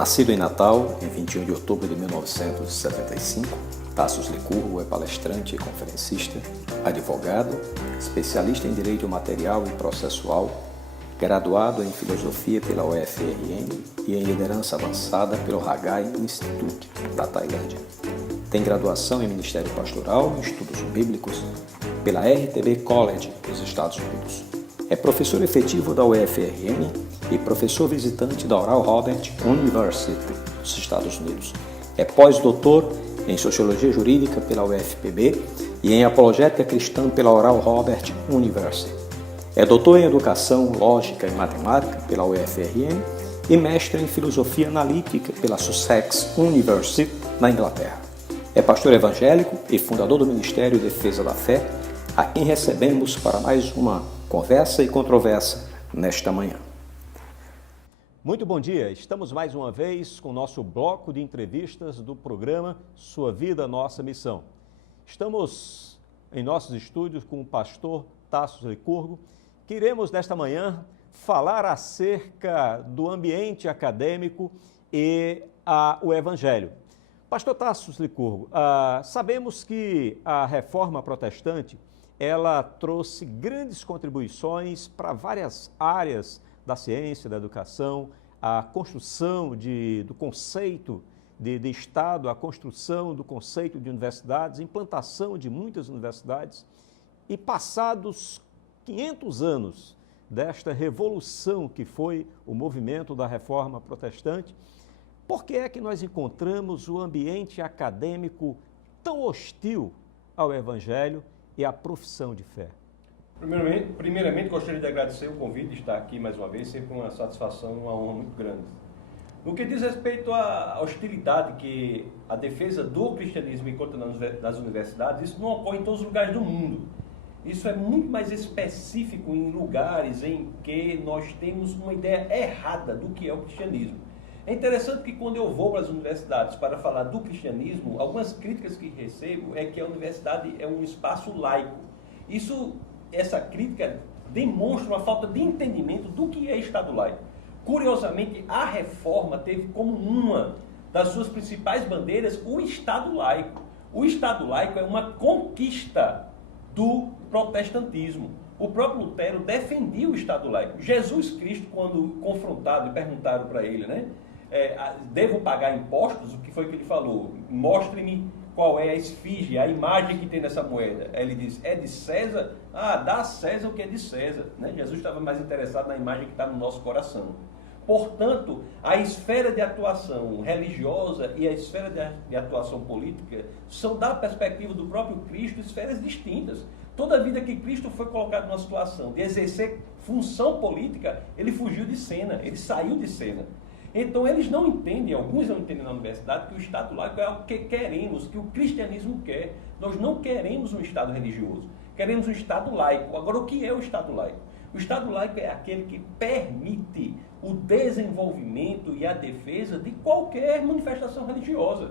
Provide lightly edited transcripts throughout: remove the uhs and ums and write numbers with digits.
Nascido em Natal, em 21 de outubro de 1975, Tassos Licurgo é palestrante e conferencista, advogado, especialista em Direito Material e Processual, graduado em Filosofia pela UFRN e em Liderança Avançada pelo Hagai Institute, da Tailândia. Tem graduação em Ministério Pastoral e Estudos Bíblicos pela RTB College, dos Estados Unidos. É professor efetivo da UFRN e professor visitante da Oral Roberts University, dos Estados Unidos. É pós-doutor em Sociologia Jurídica pela UFPB e em Apologética Cristã pela Oral Roberts University. É doutor em Educação, Lógica e Matemática pela UFRN e mestre em Filosofia Analítica pela Sussex University, na Inglaterra. É pastor evangélico e fundador do Ministério Defesa da Fé, a quem recebemos para mais uma conversa e controvérsia nesta manhã. Muito bom dia, estamos mais uma vez com o nosso bloco de entrevistas do programa Sua Vida, Nossa Missão. Estamos em nossos estúdios com o pastor Tassos Licurgo, que iremos nesta manhã falar acerca do ambiente acadêmico e o Evangelho. Pastor Tassos Licurgo, sabemos que a reforma protestante ela trouxe grandes contribuições para várias áreas da ciência, da educação, a construção do conceito de Estado, a construção do conceito de universidades, a implantação de muitas universidades. E passados 500 anos desta revolução que foi o movimento da reforma protestante, por que é que nós encontramos o ambiente acadêmico tão hostil ao Evangelho e à profissão de fé? Primeiramente, gostaria de agradecer o convite de estar aqui mais uma vez, sempre uma satisfação, uma honra muito grande. No que diz respeito à hostilidade que a defesa do cristianismo encontra nas universidades, isso não ocorre em todos os lugares do mundo. Isso é muito mais específico em lugares em que nós temos uma ideia errada do que é o cristianismo. É interessante que quando eu vou para as universidades para falar do cristianismo, algumas críticas que recebo é que a universidade é um espaço laico. Essa crítica demonstra uma falta de entendimento do que é Estado laico. Curiosamente, a reforma teve como uma das suas principais bandeiras o Estado laico. O Estado laico é uma conquista do protestantismo. O próprio Lutero defendia o Estado laico. Jesus Cristo, quando confrontado e perguntaram para ele, devo pagar impostos? O que foi que ele falou? Mostre-me qual é a esfinge, a imagem que tem nessa moeda. Ele diz, é de César? Dá a César o que é de César. Jesus estava mais interessado na imagem que está no nosso coração. Portanto, a esfera de atuação religiosa e a esfera de atuação política são, da perspectiva do próprio Cristo, esferas distintas. Toda vida que Cristo foi colocado numa situação de exercer função política, ele fugiu de cena, ele saiu de cena. Então, eles não entendem, alguns não entendem na universidade, que o Estado laico é o que queremos, que o cristianismo quer. Nós não queremos um Estado religioso, queremos um Estado laico. Agora, o que é o Estado laico? O Estado laico é aquele que permite o desenvolvimento e a defesa de qualquer manifestação religiosa.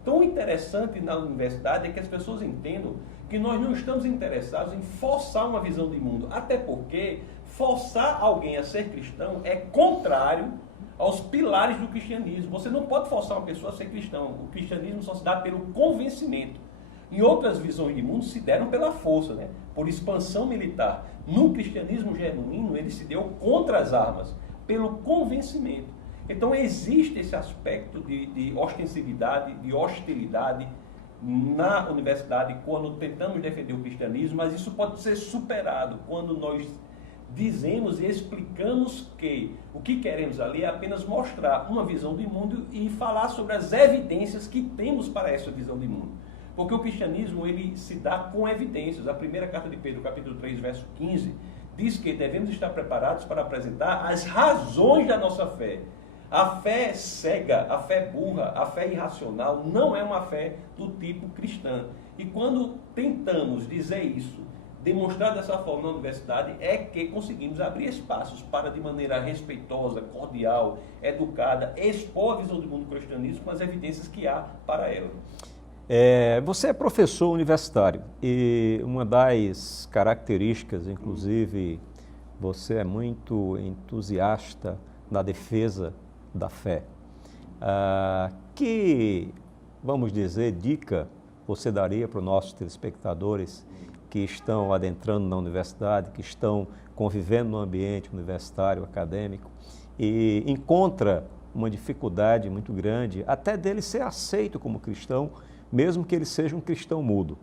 Então, o interessante na universidade é que as pessoas entendam que nós não estamos interessados em forçar uma visão de mundo, até porque forçar alguém a ser cristão é contrário aos pilares do cristianismo. Você não pode forçar uma pessoa a ser cristão. O cristianismo só se dá pelo convencimento. Em outras visões de mundo se deram pela força, por expansão militar. No cristianismo genuíno, ele se deu contra as armas, pelo convencimento. Então existe esse aspecto de ostensividade, de hostilidade na universidade quando tentamos defender o cristianismo, mas isso pode ser superado quando nós dizemos e explicamos que o que queremos ali é apenas mostrar uma visão de mundo e falar sobre as evidências que temos para essa visão de mundo. Porque o cristianismo ele se dá com evidências. A primeira carta de Pedro, capítulo 3, verso 15, diz que devemos estar preparados para apresentar as razões da nossa fé. A fé cega, a fé burra, a fé irracional não é uma fé do tipo cristã. E quando tentamos dizer isso, demonstrar dessa forma na universidade, é que conseguimos abrir espaços para, de maneira respeitosa, cordial, educada, expor a visão do mundo do cristianismo com as evidências que há para ela. Você é professor universitário e uma das características, inclusive, você é muito entusiasta da defesa da fé. Que, vamos dizer, dica você daria para os nossos telespectadores que estão adentrando na universidade, que estão convivendo no ambiente universitário, acadêmico, e encontra uma dificuldade muito grande, até dele ser aceito como cristão, mesmo que ele seja um cristão mudo.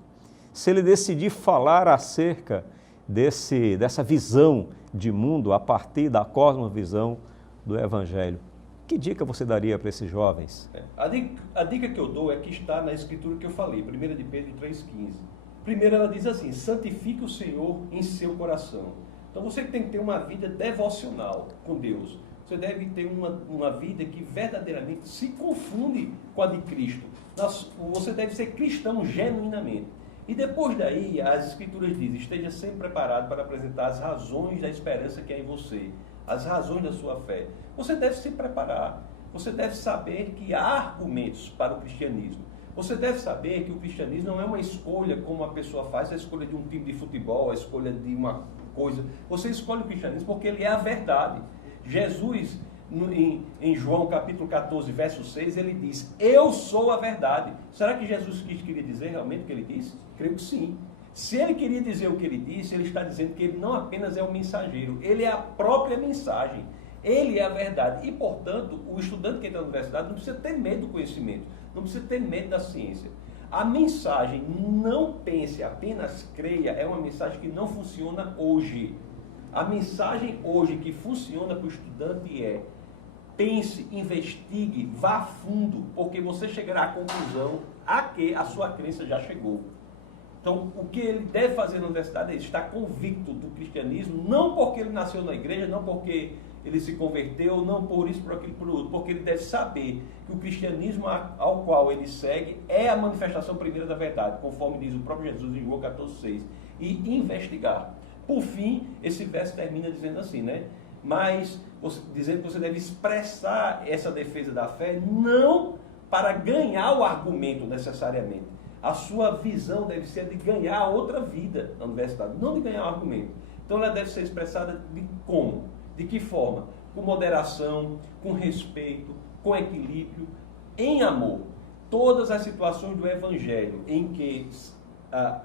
Se ele decidir falar acerca dessa visão de mundo a partir da cosmovisão do Evangelho, que dica você daria para esses jovens? A dica que eu dou é que está na escritura que eu falei, 1 de Pedro 3,15. Primeiro ela diz assim, santifique o Senhor em seu coração. Então você tem que ter uma vida devocional com Deus. Você deve ter uma vida que verdadeiramente se confunde com a de Cristo. Você deve ser cristão genuinamente. E depois daí, as escrituras dizem, esteja sempre preparado para apresentar as razões da esperança que há em você, as razões da sua fé. Você deve se preparar. Você deve saber que há argumentos para o cristianismo. Você deve saber que o cristianismo não é uma escolha como a pessoa faz, a escolha de um time de futebol, a escolha de uma coisa. Você escolhe o cristianismo porque ele é a verdade. Jesus, em João capítulo 14, verso 6, ele diz, eu sou a verdade. Será que Jesus queria dizer realmente o que ele disse? Creio que sim. Se ele queria dizer o que ele disse, ele está dizendo que ele não apenas é o mensageiro, ele é a própria mensagem. Ele é a verdade. E, portanto, o estudante que entra na universidade não precisa ter medo do conhecimento, não precisa ter medo da ciência. A mensagem, não pense, apenas creia, é uma mensagem que não funciona hoje. A mensagem hoje que funciona para o estudante é pense, investigue, vá a fundo, porque você chegará à conclusão a que a sua crença já chegou. Então, o que ele deve fazer na universidade é estar convicto do cristianismo, não porque ele nasceu na igreja, não porque ele se converteu, não por isso, por aquilo, por outro, porque ele deve saber que o cristianismo ao qual ele segue é a manifestação primeira da verdade, conforme diz o próprio Jesus em João 14,6, e investigar. Por fim, esse verso termina dizendo assim, né? Mas, dizendo que você deve expressar essa defesa da fé, não para ganhar o argumento necessariamente. A sua visão deve ser de ganhar outra vida na universidade, não de ganhar o argumento. Então ela deve ser expressada de como? De que forma? Com moderação, com respeito, com equilíbrio, em amor. Todas as situações do Evangelho em que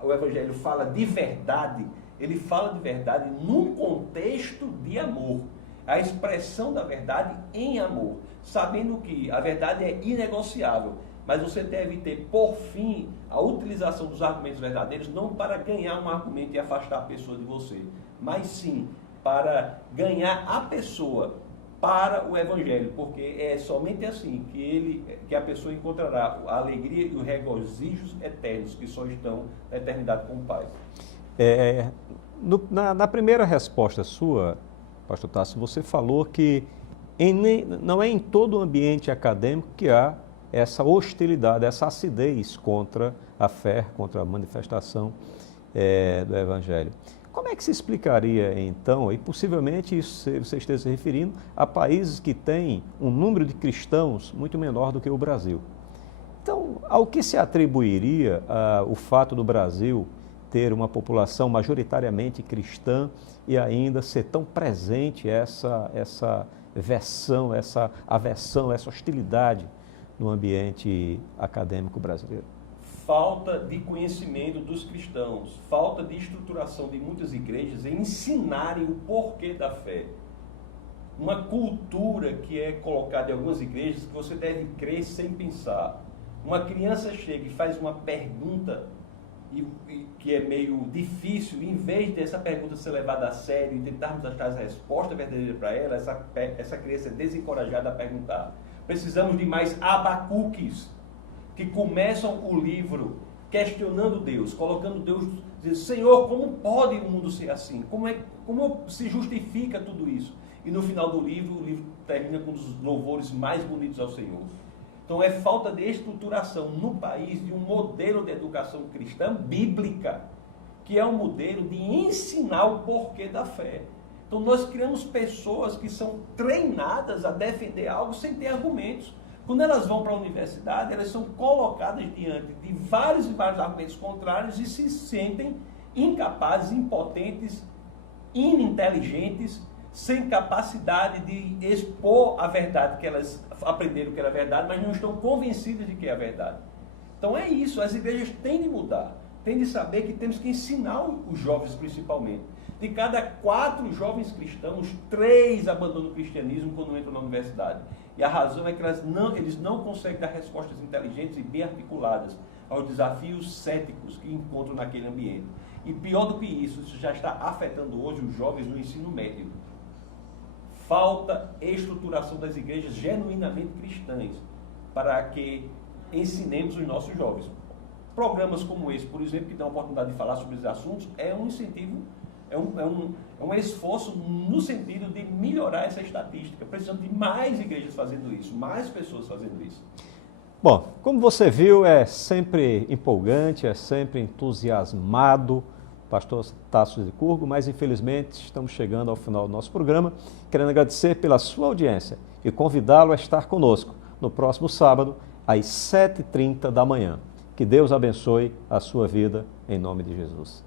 o Evangelho fala de verdade, ele fala de verdade num contexto de amor. A expressão da verdade em amor, sabendo que a verdade é inegociável, mas você deve ter, por fim, a utilização dos argumentos verdadeiros, não para ganhar um argumento e afastar a pessoa de você, mas sim para ganhar a pessoa para o Evangelho, porque é somente assim que a pessoa encontrará a alegria e os regozijos eternos que só estão na eternidade com o Pai. Na primeira resposta sua, Pastor Tássio, você falou que não é em todo o ambiente acadêmico que há essa hostilidade, essa acidez contra a fé, contra a manifestação do Evangelho. Como é que se explicaria, então, e possivelmente isso você esteja se referindo a países que têm um número de cristãos muito menor do que o Brasil? Então, ao que se atribuiria o fato do Brasil ter uma população majoritariamente cristã e ainda ser tão presente essa versão, essa aversão, essa hostilidade no ambiente acadêmico brasileiro? Falta de conhecimento dos cristãos, falta de estruturação de muitas igrejas em ensinarem o porquê da fé. Uma cultura que é colocada em algumas igrejas que você deve crer sem pensar. Uma criança chega e faz uma pergunta que é meio difícil, em vez dessa pergunta ser levada a sério e tentarmos achar a resposta verdadeira para ela, essa criança é desencorajada a perguntar. Precisamos de mais Abacuques, que começam o livro questionando Deus, colocando Deus, dizendo, Senhor, como pode o mundo ser assim? Como se justifica tudo isso? E no final do livro, o livro termina com os louvores mais bonitos ao Senhor. Então é falta de estruturação no país de um modelo de educação cristã bíblica, que é um modelo de ensinar o porquê da fé. Então nós criamos pessoas que são treinadas a defender algo sem ter argumentos. Quando elas vão para a universidade, elas são colocadas diante de vários e vários argumentos contrários e se sentem incapazes, impotentes, ininteligentes, sem capacidade de expor a verdade que elas aprenderam que era verdade, mas não estão convencidas de que é a verdade. Então é isso, as igrejas têm de mudar, têm de saber que temos que ensinar os jovens principalmente. De cada 4 jovens cristãos, 3 abandonam o cristianismo quando entram na universidade. E a razão é que eles não conseguem dar respostas inteligentes e bem articuladas aos desafios céticos que encontram naquele ambiente. E pior do que isso já está afetando hoje os jovens no ensino médio. Falta estruturação das igrejas genuinamente cristãs para que ensinemos os nossos jovens. Programas como esse, por exemplo, que dão a oportunidade de falar sobre esses assuntos, é um incentivo, é um esforço no sentido de melhorar essa estatística. Precisamos de mais igrejas fazendo isso, mais pessoas fazendo isso. Bom, como você viu, é sempre empolgante, é sempre entusiasmado, pastor Tasso Licurgo, mas infelizmente estamos chegando ao final do nosso programa, querendo agradecer pela sua audiência e convidá-lo a estar conosco no próximo sábado, às 7h30 da manhã. Que Deus abençoe a sua vida, em nome de Jesus.